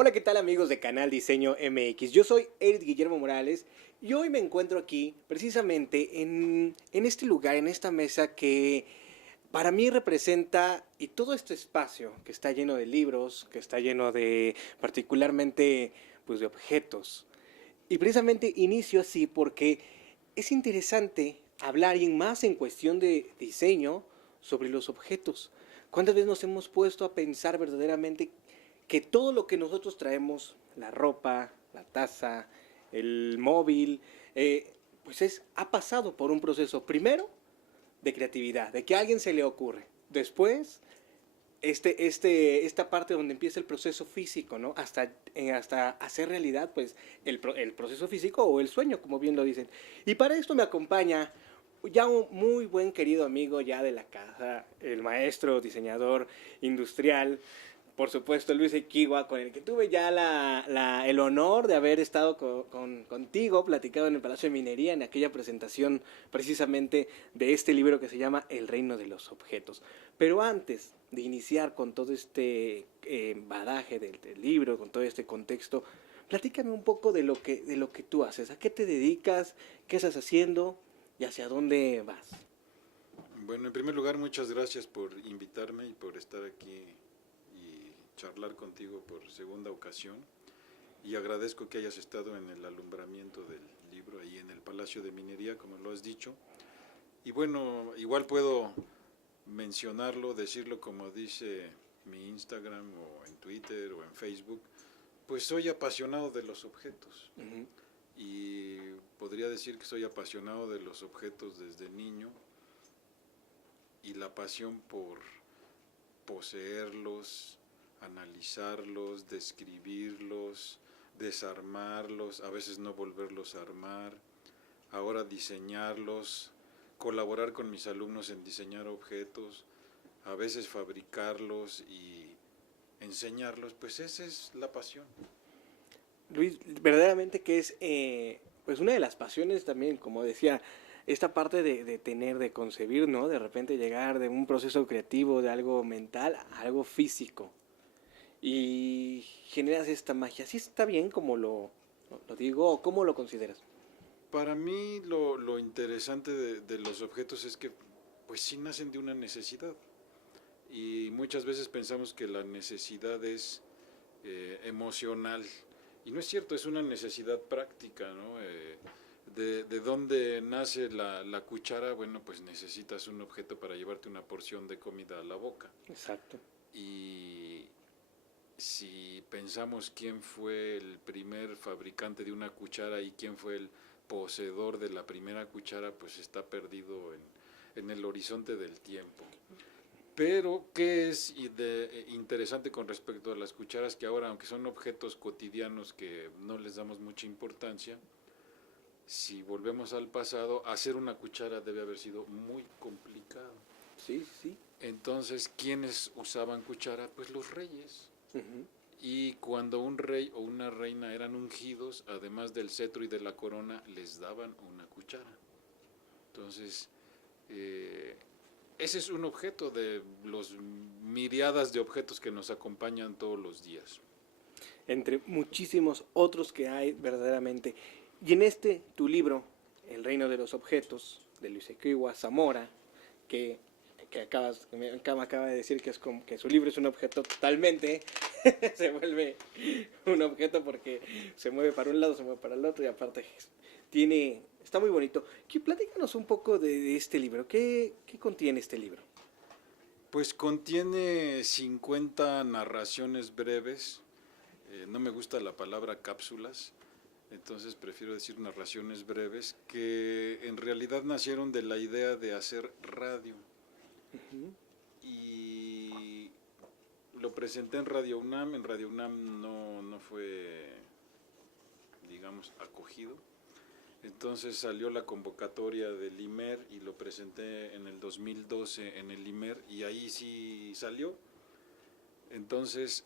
Hola, ¿qué tal amigos de Canal Diseño MX? Yo soy Eric Guillermo Morales y hoy me encuentro aquí precisamente en este lugar, en esta mesa que para mí representa y todo este espacio que está lleno de libros, que está lleno de particularmente pues de objetos. Y precisamente inicio así porque es interesante hablar y más en cuestión de diseño sobre los objetos. ¿Cuántas veces nos hemos puesto a pensar verdaderamente que todo lo que nosotros traemos, la ropa, la taza, el móvil, ha pasado por un proceso primero de creatividad, de que a alguien se le ocurre. Después, esta parte donde empieza el proceso físico, ¿no? Hasta hacer realidad, pues, el proceso físico o el sueño, como bien lo dicen. Y para esto me acompaña ya un muy buen querido amigo ya de la casa, el maestro diseñador industrial, por supuesto, Luis Equigua, con el que tuve ya el honor de haber estado contigo, platicado en el Palacio de Minería, en aquella presentación precisamente de este libro que se llama El Reino de los Objetos. Pero antes de iniciar con todo este badaje del libro, con todo este contexto, platícame un poco de lo que tú haces. ¿A qué te dedicas? ¿Qué estás haciendo? ¿Y hacia dónde vas? Bueno, en primer lugar, muchas gracias por invitarme y por estar aquí y charlar contigo por segunda ocasión. Y agradezco que hayas estado en el alumbramiento del libro ahí en el Palacio de Minería, como lo has dicho. Y bueno, igual puedo mencionarlo, decirlo como dice mi Instagram o en Twitter o en Facebook, pues soy apasionado de los objetos. Uh -huh. Y podría decir que soy apasionado de los objetos desde niño, y la pasión por poseerlos, analizarlos, describirlos, desarmarlos, a veces no volverlos a armar, ahora diseñarlos, colaborar con mis alumnos en diseñar objetos, a veces fabricarlos y enseñarlos, pues esa es la pasión. Luis, verdaderamente que es pues una de las pasiones también, como decía, esta parte de tener, de concebir, ¿no? De repente llegar de un proceso creativo, de algo mental, a algo físico. Y generas esta magia. ¿Sí está bien como lo digo o cómo lo consideras? Para mí lo interesante de los objetos es que pues sí nacen de una necesidad. Y muchas veces pensamos que la necesidad es emocional, y no es cierto, es una necesidad práctica, ¿no? De dónde nace la cuchara, bueno, pues necesitas un objeto para llevarte una porción de comida a la boca. Exacto. Y si pensamos quién fue el primer fabricante de una cuchara y quién fue el poseedor de la primera cuchara, pues está perdido en el horizonte del tiempo. Pero, ¿qué es interesante con respecto a las cucharas? Que ahora, aunque son objetos cotidianos que no les damos mucha importancia, si volvemos al pasado, hacer una cuchara debe haber sido muy complicado. Sí, sí. Entonces, ¿quiénes usaban cuchara? Pues los reyes. Uh -huh. Y cuando un rey o una reina eran ungidos, además del cetro y de la corona, les daban una cuchara. Entonces, ese es un objeto de los miriadas de objetos que nos acompañan todos los días. Entre muchísimos otros que hay verdaderamente. Y en tu libro, El Reino de los Objetos, de Luis Equigua Zamora, que me acaba de decir que es como que su libro es un objeto totalmente, se vuelve un objeto porque se mueve para un lado, se mueve para el otro y aparte está muy bonito. Platícanos un poco de este libro. ¿Qué contiene este libro? Pues contiene 50 narraciones breves. No me gusta la palabra cápsulas, entonces prefiero decir narraciones breves, que en realidad nacieron de la idea de hacer radio. Y lo presenté en Radio UNAM. En Radio UNAM no fue, digamos, acogido. Entonces salió la convocatoria del IMER y lo presenté en el 2012 en el IMER y ahí sí salió. Entonces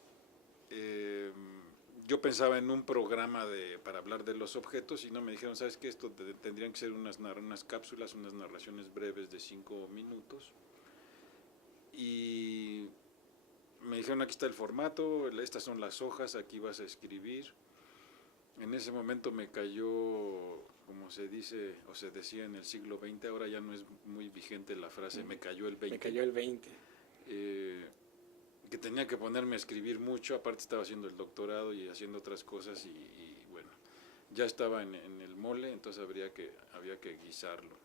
yo pensaba en un programa para hablar de los objetos y no me dijeron, ¿sabes qué? Esto tendrían que ser unas cápsulas, unas narraciones breves de 5 minutos. Y me dijeron, aquí está el formato, estas son las hojas, aquí vas a escribir. En ese momento me cayó, como se dice o se decía en el siglo XX, ahora ya no es muy vigente la frase, me cayó el 20. Me cayó el 20. Que tenía que ponerme a escribir mucho, aparte estaba haciendo el doctorado y haciendo otras cosas y bueno, ya estaba en el mole, entonces había que guisarlo.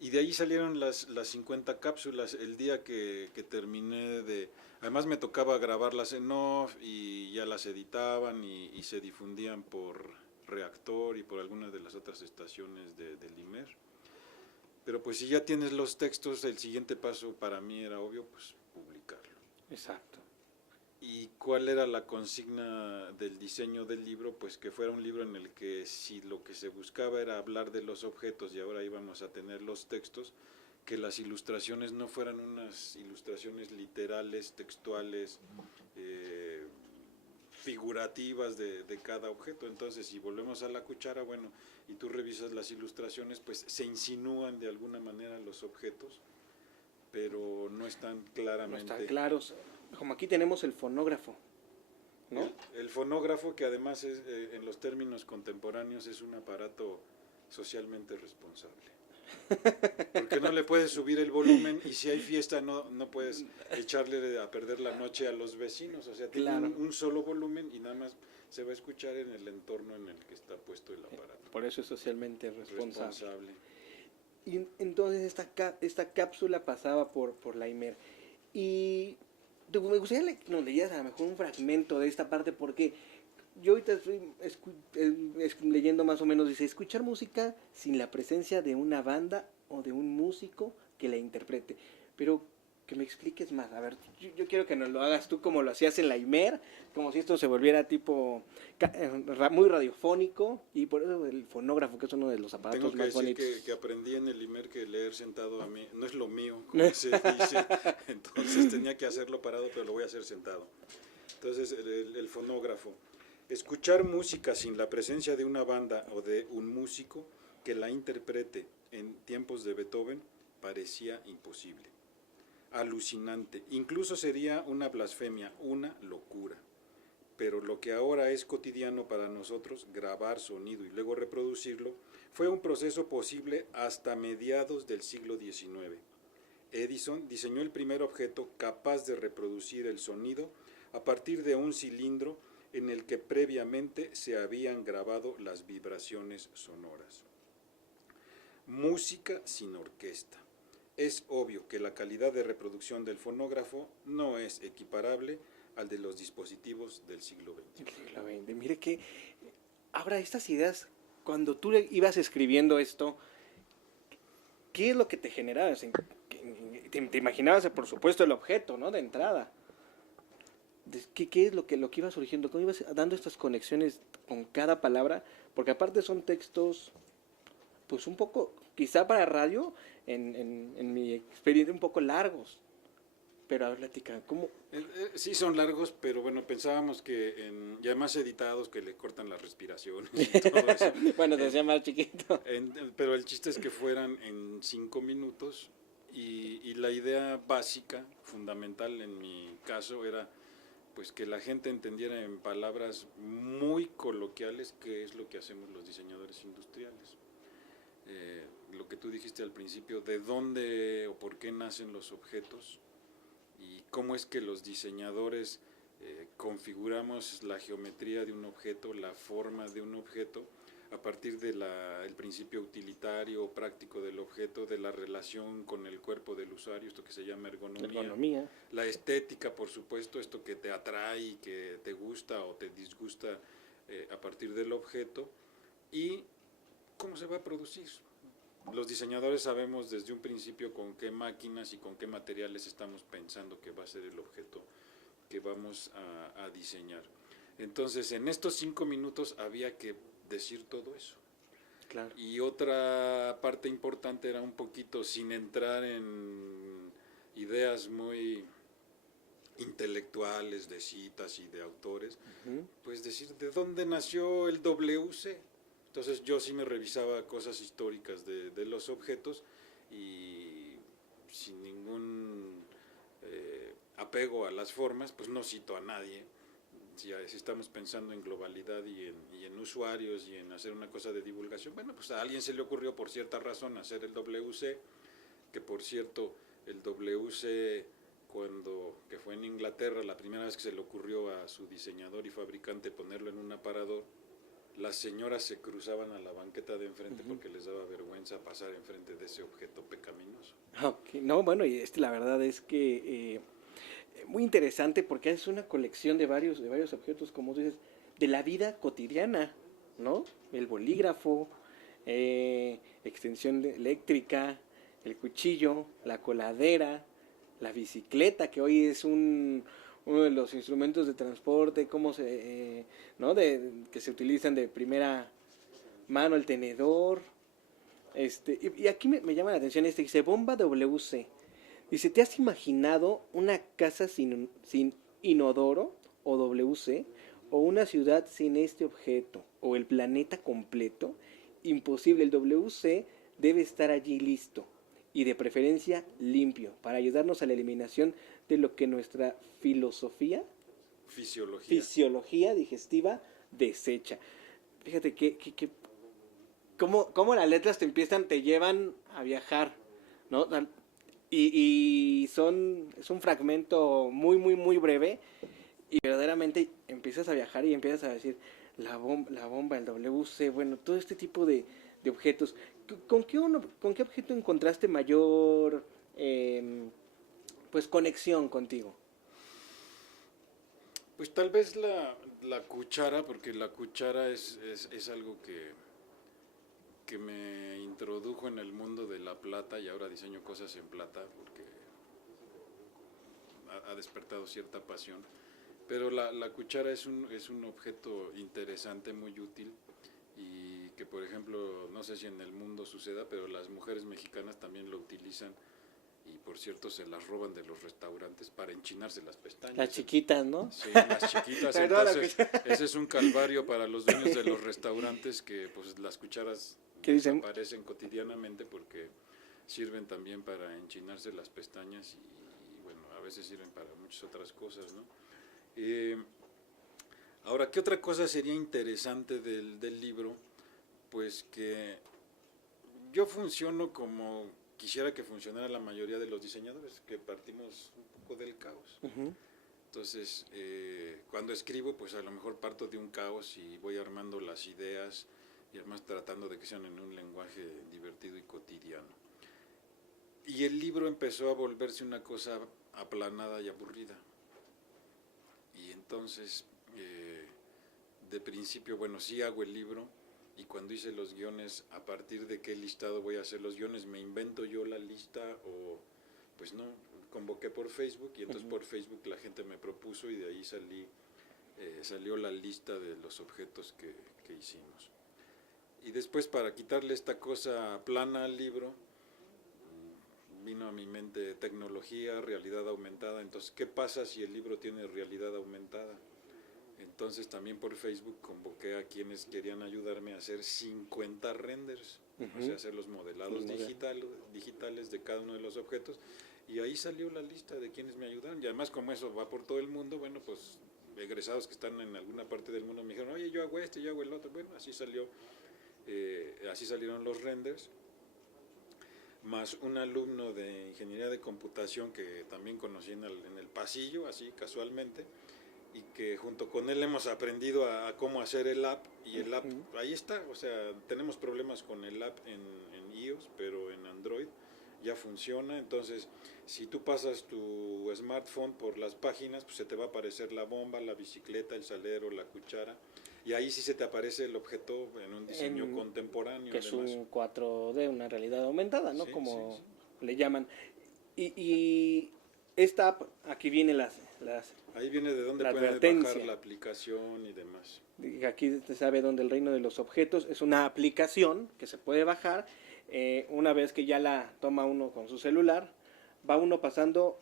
Y de ahí salieron las 50 cápsulas. El día que terminé de... Además me tocaba grabarlas en off y ya las editaban y se difundían por Reactor y por algunas de las otras estaciones del IMER. Pero pues si ya tienes los textos, el siguiente paso para mí era obvio, pues publicarlo. Exacto. ¿Y cuál era la consigna del diseño del libro? Pues que fuera un libro en el que si lo que se buscaba era hablar de los objetos y ahora íbamos a tener los textos, que las ilustraciones no fueran unas ilustraciones literales, textuales, figurativas de cada objeto. Entonces, si volvemos a la cuchara, bueno, y tú revisas las ilustraciones, pues se insinúan de alguna manera los objetos, pero no están claramente... No están claros. Como aquí tenemos el fonógrafo, ¿no? El fonógrafo, que además es, en los términos contemporáneos es un aparato socialmente responsable. Porque no le puedes subir el volumen y si hay fiesta no puedes echarle a perder la noche a los vecinos. O sea, tiene un solo volumen y nada más se va a escuchar en el entorno en el que está puesto el aparato. Por eso es socialmente responsable. Y entonces esta cápsula pasaba por la IMER. Y me gustaría que nos leyeras a lo mejor un fragmento de esta parte, porque yo ahorita estoy leyendo más o menos, dice, escuchar música sin la presencia de una banda o de un músico que la interprete. Pero que me expliques más. A ver, yo quiero que nos lo hagas tú como lo hacías en la IMER, como si esto se volviera tipo muy radiofónico, y por eso el fonógrafo, que es uno de los aparatos más bonitos. Tengo que aprendí en el IMER que leer sentado a mí no es lo mío, como se dice, entonces tenía que hacerlo parado, pero lo voy a hacer sentado. Entonces, el fonógrafo. Escuchar música sin la presencia de una banda o de un músico que la interprete en tiempos de Beethoven parecía imposible. Alucinante, incluso sería una blasfemia, una locura. Pero lo que ahora es cotidiano para nosotros, grabar sonido y luego reproducirlo, fue un proceso posible hasta mediados del siglo XIX. Edison diseñó el primer objeto capaz de reproducir el sonido a partir de un cilindro en el que previamente se habían grabado las vibraciones sonoras. Música sin orquesta. Es obvio que la calidad de reproducción del fonógrafo no es equiparable al de los dispositivos del siglo XX. El siglo XX. Mire que ahora estas ideas, cuando tú ibas escribiendo esto, ¿qué es lo que te generaba? Te imaginabas, por supuesto, el objeto, ¿no? De entrada. ¿Qué es lo que iba surgiendo? ¿Cómo ibas dando estas conexiones con cada palabra? Porque aparte son textos, pues un poco, quizá para radio, en mi experiencia, un poco largos. Pero a ver, platica, ¿cómo? Sí son largos, pero bueno, pensábamos que, y además editados, que le cortan las respiraciones y todo eso. Bueno, te decía más chiquito. Pero el chiste es que fueran en 5 minutos y la idea básica, fundamental en mi caso, era pues que la gente entendiera en palabras muy coloquiales qué es lo que hacemos los diseñadores industriales. Lo que tú dijiste al principio, de dónde o por qué nacen los objetos y cómo es que los diseñadores configuramos la geometría de un objeto, la forma de un objeto, a partir del principio utilitario o práctico del objeto, de la relación con el cuerpo del usuario, esto que se llama ergonomía. La estética, por supuesto, esto que te atrae y que te gusta o te disgusta a partir del objeto, y cómo se va a producir. Los diseñadores sabemos desde un principio con qué máquinas y con qué materiales estamos pensando que va a ser el objeto que vamos a diseñar. Entonces, en estos 5 minutos había que decir todo eso. Claro. Y otra parte importante era un poquito, sin entrar en ideas muy intelectuales de citas y de autores, pues decir de dónde nació el WC. Entonces yo sí me revisaba cosas históricas de los objetos y sin ningún apego a las formas, pues no cito a nadie. Si estamos pensando en globalidad y en usuarios y en hacer una cosa de divulgación, bueno, pues a alguien se le ocurrió por cierta razón hacer el WC, que por cierto, el WC, que fue en Inglaterra, la primera vez que se le ocurrió a su diseñador y fabricante ponerlo en un aparador, las señoras se cruzaban a la banqueta de enfrente porque les daba vergüenza pasar enfrente de ese objeto pecaminoso. Okay. No, bueno, y la verdad es que muy interesante porque es una colección de varios objetos, como dices, de la vida cotidiana, ¿no? El bolígrafo, extensión eléctrica, el cuchillo, la coladera, la bicicleta, que hoy es uno de los instrumentos de transporte, ¿no? Que se utilizan de primera mano, el tenedor. Y aquí me llama la atención dice bomba WC. Dice, ¿te has imaginado una casa sin inodoro o WC? ¿O una ciudad sin este objeto? ¿O el planeta completo? Imposible, el WC debe estar allí listo y de preferencia limpio para ayudarnos a la eliminación de lo que nuestra fisiología digestiva desecha. Fíjate cómo las letras te llevan a viajar, ¿no? Y es un fragmento muy, muy, muy breve y verdaderamente empiezas a viajar y empiezas a decir la bomba, el WC, bueno, todo este tipo de objetos. ¿Con qué objeto encontraste mayor pues conexión contigo? Pues tal vez la cuchara, porque la cuchara es algo que me introdujo en el mundo de la plata y ahora diseño cosas en plata porque ha despertado cierta pasión. Pero la cuchara es un objeto interesante, muy útil y que, por ejemplo, no sé si en el mundo suceda, pero las mujeres mexicanas también lo utilizan y, por cierto, se las roban de los restaurantes para enchinarse las pestañas. Las chiquitas, ¿no? Sí, las chiquitas. Entonces, ese es un calvario para los dueños de los restaurantes que pues las cucharas desaparecen cotidianamente porque sirven también para enchinarse las pestañas y bueno, a veces sirven para muchas otras cosas, ¿no? Ahora, ¿qué otra cosa sería interesante del libro? Pues que yo funciono como quisiera que funcionara la mayoría de los diseñadores, que partimos un poco del caos. Uh-huh. Entonces, cuando escribo, pues a lo mejor parto de un caos y voy armando las ideas y además tratando de que sean en un lenguaje divertido y cotidiano. Y el libro empezó a volverse una cosa aplanada y aburrida. Y entonces, de principio, bueno, sí hago el libro y cuando hice los guiones, a partir de qué listado voy a hacer los guiones, me invento yo la lista o pues no, convoqué por Facebook y entonces por Facebook la gente me propuso y de ahí salió la lista de los objetos que hicimos. Y después, para quitarle esta cosa plana al libro, vino a mi mente tecnología, realidad aumentada. Entonces, ¿qué pasa si el libro tiene realidad aumentada? Entonces, también por Facebook convoqué a quienes querían ayudarme a hacer 50 renders, o sea, hacer los modelados digitales de cada uno de los objetos. Y ahí salió la lista de quienes me ayudaron. Y además, como eso va por todo el mundo, bueno, pues egresados que están en alguna parte del mundo me dijeron, oye, yo hago este, yo hago el otro. Bueno, así salieron los renders, más un alumno de ingeniería de computación que también conocí en el pasillo, así casualmente, y que junto con él hemos aprendido a cómo hacer el app, y el app ahí está. O sea, tenemos problemas con el app en iOS, pero en Android ya funciona. Entonces, si tú pasas tu smartphone por las páginas, pues se te va a aparecer la bomba, la bicicleta, el salero, la cuchara, y ahí sí se te aparece el objeto en un diseño contemporáneo. Que además. Es un 4D, una realidad aumentada, ¿no? Sí, Como le llaman. Y esta app, aquí viene las ahí viene de dónde pueden bajar la aplicación y demás. Aquí se sabe dónde el reino de los objetos es una aplicación que se puede bajar. Una vez que ya la toma uno con su celular, va uno pasando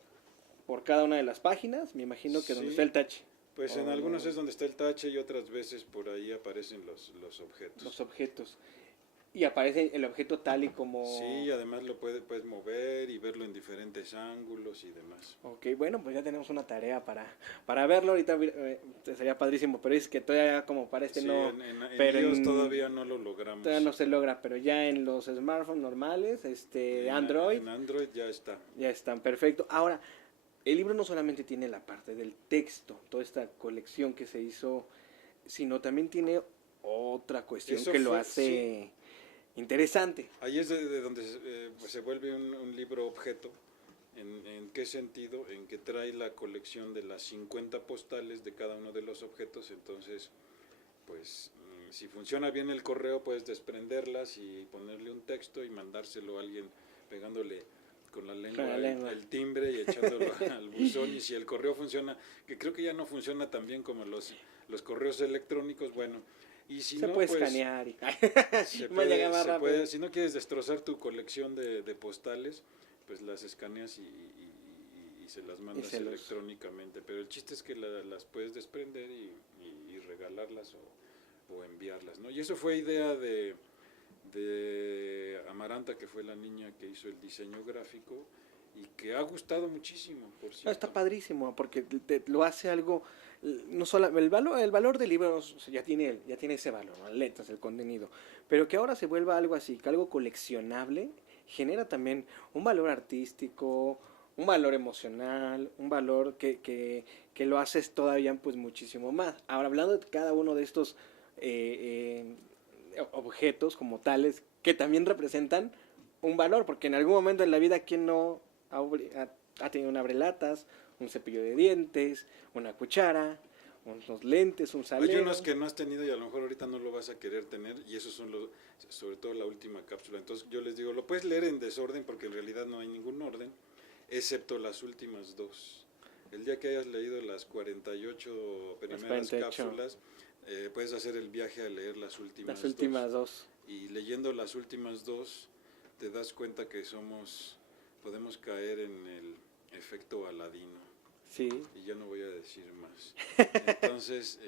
por cada una de las páginas, me imagino que donde está el touch. Pues en algunos es donde está el touch y otras veces por ahí aparecen los objetos. Los objetos. Y aparece el objeto tal y como... Sí, además lo puedes mover y verlo en diferentes ángulos y demás. Ok, bueno, pues ya tenemos una tarea para verlo. Ahorita sería padrísimo, pero es que todavía como para este Sí, no... en pero iOS todavía no lo logramos. Todavía no se logra, pero ya en los smartphones normales, Android, En Android ya está. ya están perfecto. Ahora, el libro no solamente tiene la parte del texto, toda esta colección que se hizo, sino también tiene otra cuestión Eso que lo fue, hace interesante. Ahí es de donde pues se vuelve un libro objeto. ¿En qué sentido? En que trae la colección de las 50 postales de cada uno de los objetos. Entonces, pues si funciona bien el correo, puedes desprenderlas y ponerle un texto y mandárselo a alguien pegándole con la lengua, el timbre y echándolo al buzón. Y si el correo funciona, que creo que ya no funciona tan bien como los correos electrónicos, bueno. Y si se no, puede pues, escanear. si no quieres destrozar tu colección de postales, pues las escaneas y se las mandas electrónicamente. Pero el chiste es que las puedes desprender y regalarlas o enviarlas, ¿no? Y eso fue idea de Amaranta, que fue la niña que hizo el diseño gráfico y que ha gustado muchísimo, por cierto. Está padrísimo, porque lo hace algo, no solo el valor del libro ya tiene ese valor, ¿no? Letras, el contenido, pero que ahora se vuelva algo así, que algo coleccionable, genera también un valor artístico, un valor emocional, un valor que lo haces todavía pues muchísimo más. Ahora, hablando de cada uno de estos objetos como tales, que también representan un valor, porque en algún momento en la vida, ¿quién no ha tenido un abrelatas, un cepillo de dientes, una cuchara, unos lentes, un salero? Hay unos que no has tenido y a lo mejor ahorita no lo vas a querer tener, y esos son sobre todo la última cápsula. Entonces yo les digo, lo puedes leer en desorden porque en realidad no hay ningún orden, excepto las últimas dos. El día que hayas leído las 48 primeras cápsulas, puedes hacer el viaje a leer las últimas dos. Y leyendo las últimas dos, te das cuenta que podemos caer en el efecto Aladino. Sí. Y ya no voy a decir más. Entonces,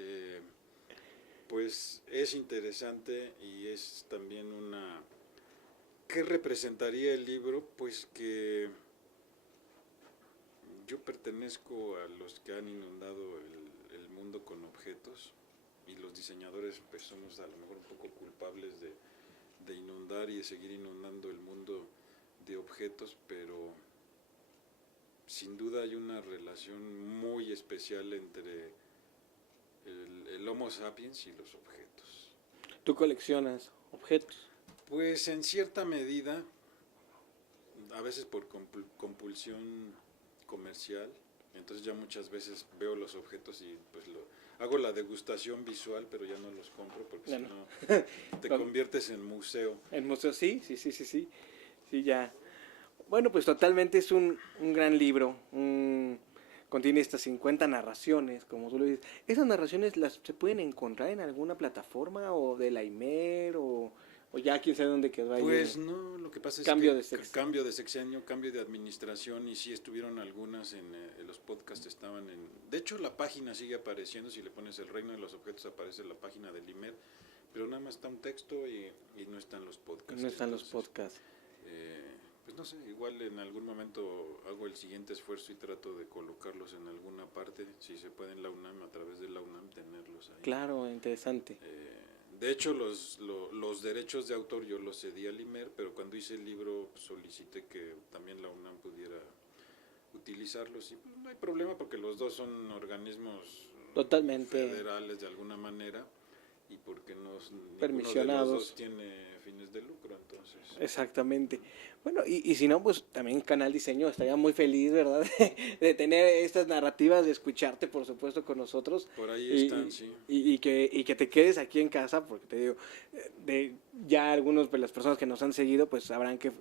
pues es interesante y es también ¿qué representaría el libro? Pues que yo pertenezco a los que han inundado el mundo con objetos, y los diseñadores pues somos a lo mejor un poco culpables de inundar y de seguir inundando el mundo de objetos, pero sin duda hay una relación muy especial entre el Homo sapiens y los objetos. ¿Tú coleccionas objetos? Pues en cierta medida, a veces por compulsión comercial, entonces ya muchas veces veo los objetos y pues hago la degustación visual, pero ya no los compro porque si no te conviertes en museo. En museo, sí, ya. Bueno, pues totalmente es un gran libro, contiene estas 50 narraciones, como tú lo dices. ¿Esas narraciones se pueden encontrar en alguna plataforma o de la IMER o ya quién sabe dónde quedó ahí? Pues no, lo que pasa es cambio de sexenio, cambio de administración, y sí estuvieron algunas en los podcasts, estaban de hecho la página sigue apareciendo, si le pones El Reino de los Objetos aparece la página del IMER, pero nada más está un texto y no están los podcasts. No están los podcasts. Pues no sé, igual en algún momento hago el siguiente esfuerzo y trato de colocarlos en alguna parte, si se puede en la UNAM, a través de la UNAM tenerlos ahí. Claro, interesante. De hecho, los derechos de autor yo los cedí al IMER, pero cuando hice el libro solicité que también la UNAM pudiera utilizarlos, y pues no hay problema porque los dos son organismos totalmente federales de alguna manera, y porque permisionados. Ninguno de los dos tiene fines de lucro, entonces. Exactamente. Bueno, y si no, pues también Canal Diseño estaría muy feliz, ¿verdad? de tener estas narrativas, de escucharte, por supuesto, con nosotros. Por ahí están, sí. Y que te quedes aquí en casa, porque te digo, ya algunos de las personas que nos han seguido, pues sabrán que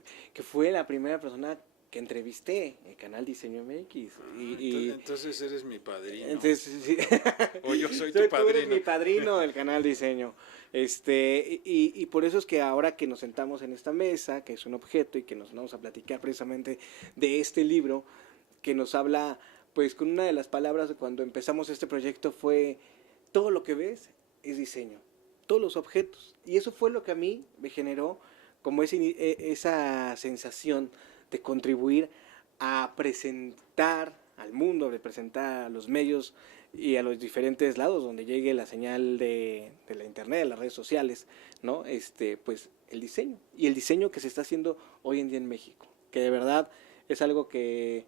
fue la primera persona que entrevisté en Canal Diseño MX. Entonces eres mi padrino. Entonces, sí. O yo soy tu padrino. Tú eres mi padrino del Canal Diseño. Y por eso es que ahora que nos sentamos en esta mesa, que es un objeto, y que nos vamos a platicar precisamente de este libro, que nos habla, pues con una de las palabras de cuando empezamos este proyecto fue: todo lo que ves es diseño. todos los objetos. Y eso fue lo que a mí me generó como esa sensación de contribuir a presentar al mundo, de presentar a los medios y a los diferentes lados donde llegue la señal de la internet, de las redes sociales, ¿no? Pues el diseño. Y el diseño que se está haciendo hoy en día en México, que de verdad es algo que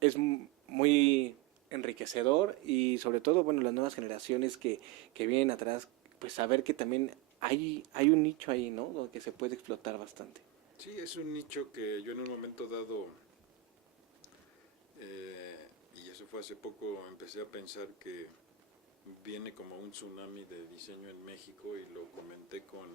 es muy enriquecedor y sobre todo, bueno, las nuevas generaciones que vienen atrás, pues saber que también hay un nicho ahí, ¿no? Donde que se puede explotar bastante. Sí, es un nicho que yo en un momento dado, y eso fue hace poco, empecé a pensar que viene como un tsunami de diseño en México y lo comenté con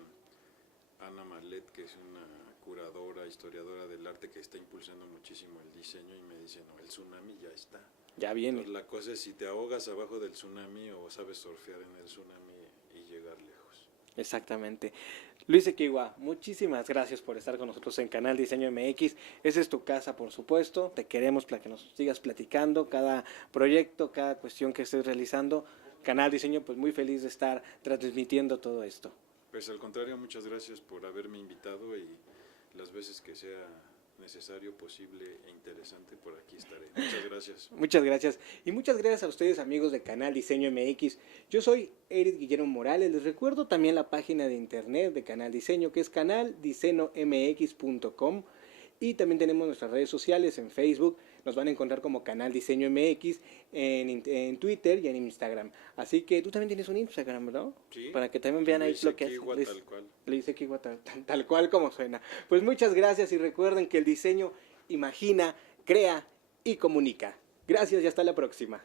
Ana Malet, que es una curadora, historiadora del arte que está impulsando muchísimo el diseño y me dice, no, el tsunami ya está. Ya viene. Entonces, la cosa es si te ahogas abajo del tsunami o sabes surfear en el tsunami y llegar lejos. Exactamente. Luis Equigua, muchísimas gracias por estar con nosotros en Canal Diseño MX. Esa es tu casa, por supuesto. Te queremos para que nos sigas platicando cada proyecto, cada cuestión que estés realizando. Canal Diseño, pues muy feliz de estar transmitiendo todo esto. Pues al contrario, muchas gracias por haberme invitado y las veces que sea necesario, posible e interesante, por aquí estaré. Muchas gracias. Muchas gracias. Y muchas gracias a ustedes, amigos de Canal Diseño MX. Yo soy Eric Guillermo Morales. Les recuerdo también la página de internet de Canal Diseño, que es canaldiseñomx.com. Y también tenemos nuestras redes sociales en Facebook. Nos van a encontrar como Canal Diseño MX en Twitter y en Instagram. Así que tú también tienes un Instagram, ¿verdad? Sí. Para que también vean ahí lo que haces. Tal cual. Le dice Equigua tal cual como suena. Pues muchas gracias y recuerden que el diseño imagina, crea y comunica. Gracias y hasta la próxima.